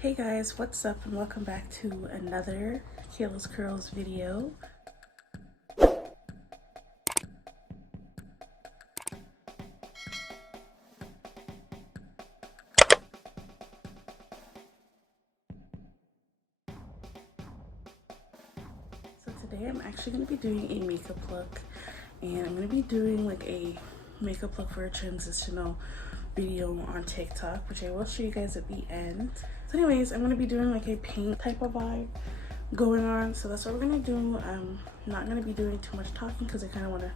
Hey guys, what's up and welcome back to another Kayla's Curls video. So today I'm actually going to be doing a makeup look, and I'm going to be doing like a makeup look for a transitional video on TikTok, which I will show you guys at the end. So anyways, I'm going to be doing like a pink type of vibe going on, so that's what we're going to do. I'm not going to be doing too much talking because I kind of want to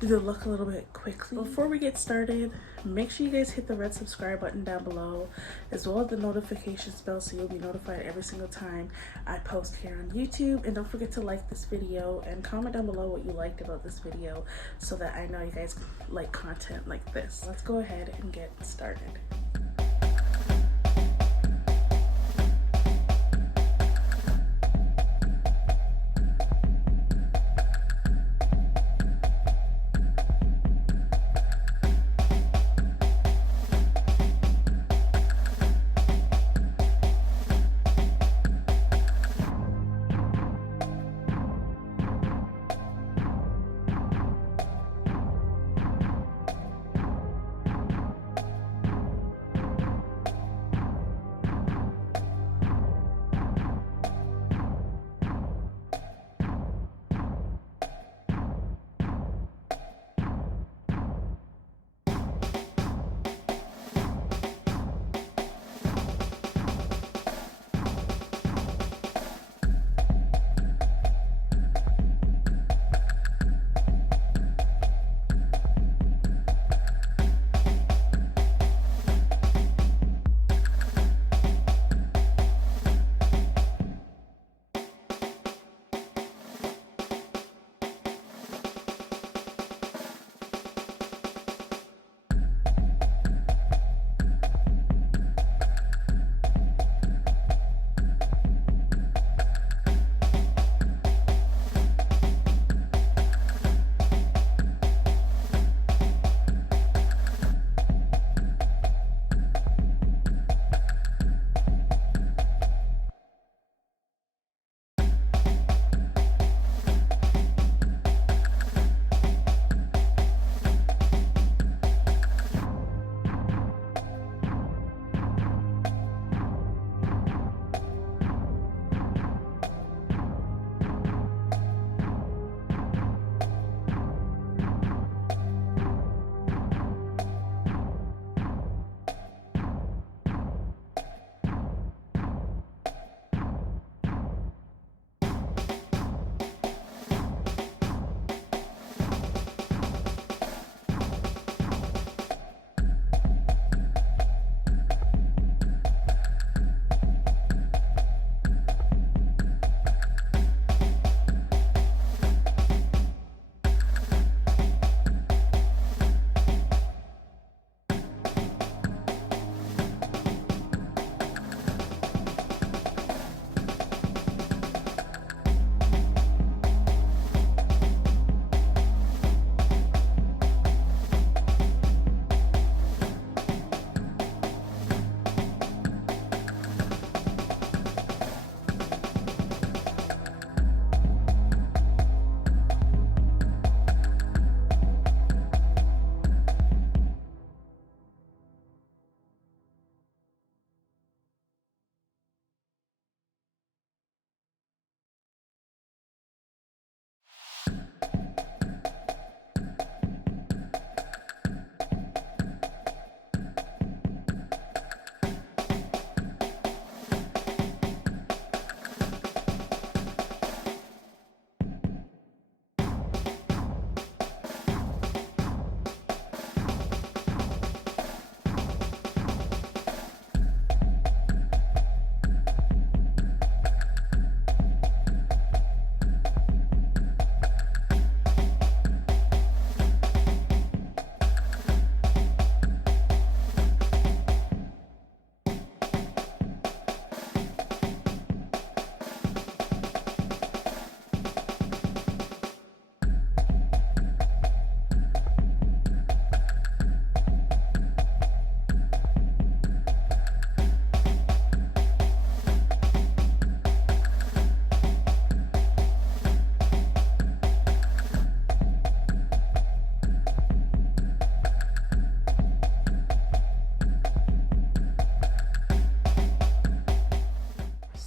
do the look a little bit quickly. Before we get started, make sure you guys hit the red subscribe button down below, as well as the notifications bell, so you'll be notified every single time I post here on YouTube. And don't forget to like this video and comment down below what you liked about this video so that I know you guys like content like this. Let's go ahead and get started.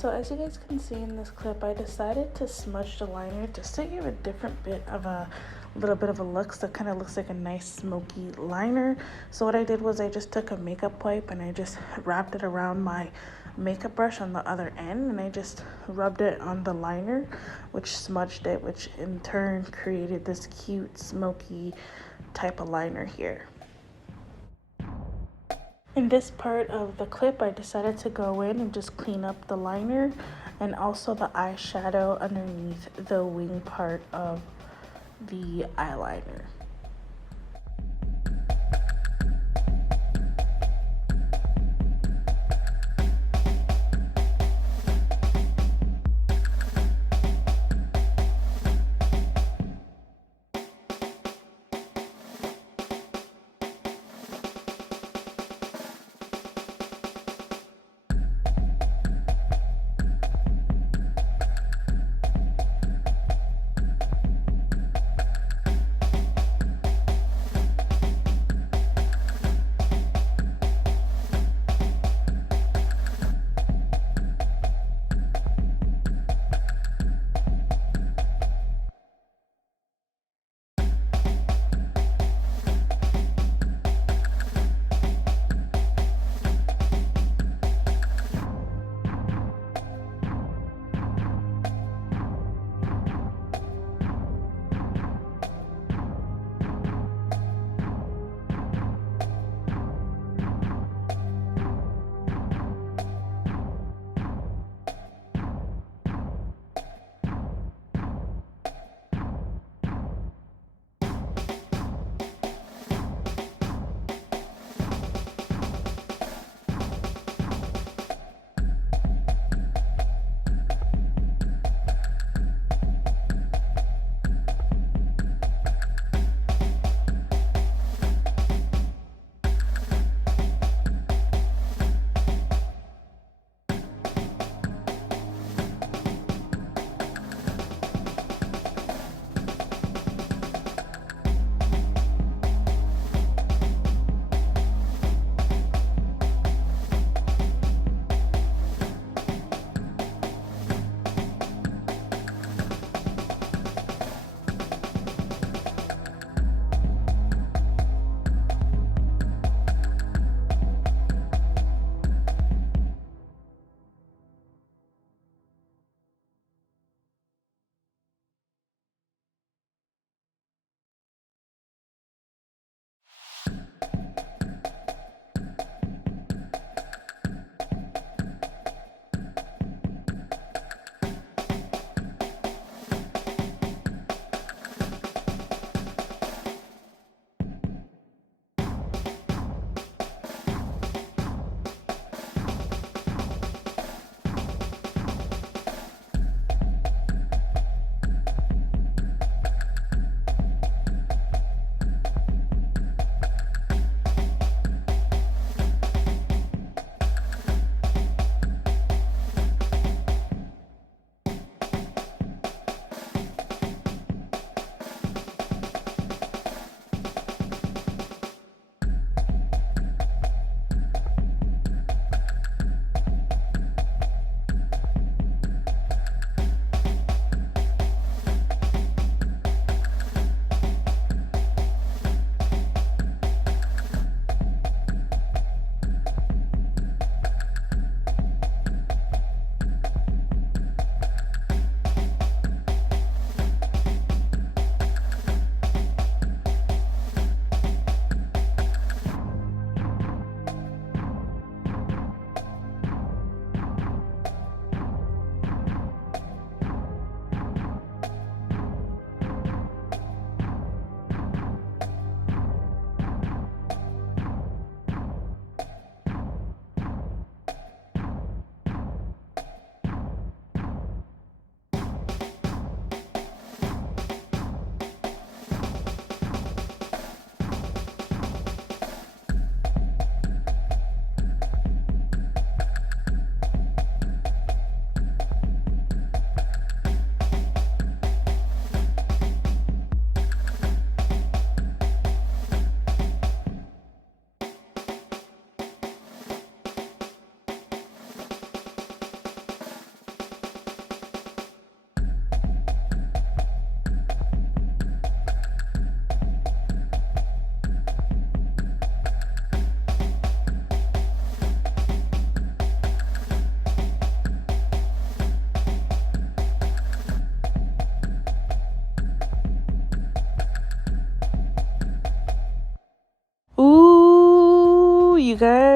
So as you guys can see in this clip, I decided to smudge the liner just to give a different bit of a little bit of a look, so it kind of looks like a nice smoky liner. So what I did was I just took a makeup wipe and I just wrapped it around my makeup brush on the other end, and I just rubbed it on the liner, which smudged it, which in turn created this cute smoky type of liner here. In this part of the clip, I decided to go in and just clean up the liner and also the eyeshadow underneath the wing part of the eyeliner.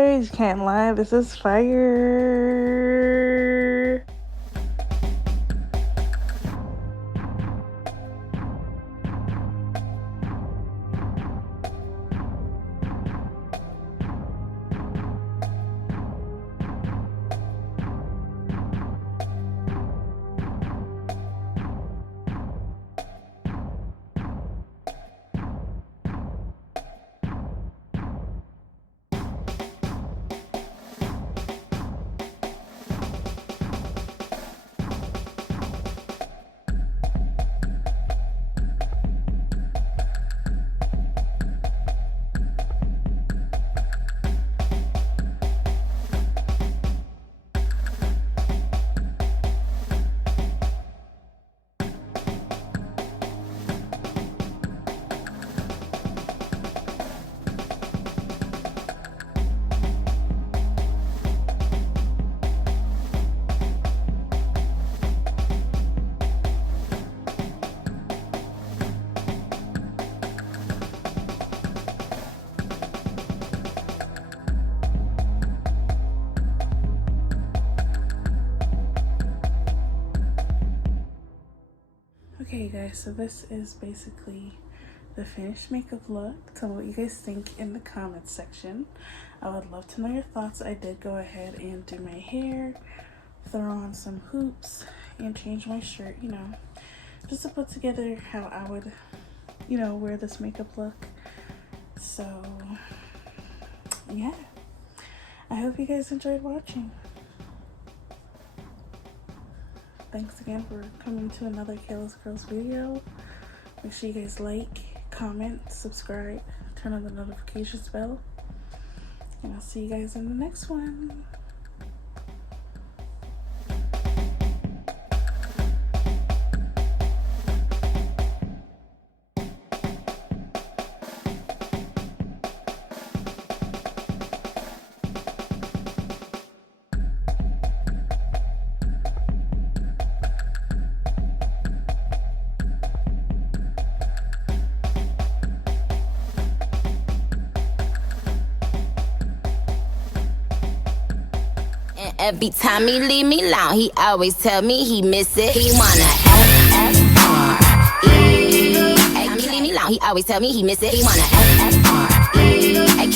guys. Can't lie, this is fire. Okay guys, so this is basically the finished makeup look. Tell me what you guys think in the comments section. I would love to know your thoughts. I did go ahead and do my hair, throw on some hoops, and change my shirt, you know, just to put together how I would, you know, wear this makeup look. So yeah, I hope you guys enjoyed watching. Thanks again for coming to another Kayla's Girls video. Make sure you guys like, comment, subscribe, turn on the notifications bell, and I'll see you guys in the next one. Every time he leave me alone, he always tell me he miss it. He wanna F-F-R-E. Every time he leave me alone, he always tell me he miss it. He wanna F-F-R-E.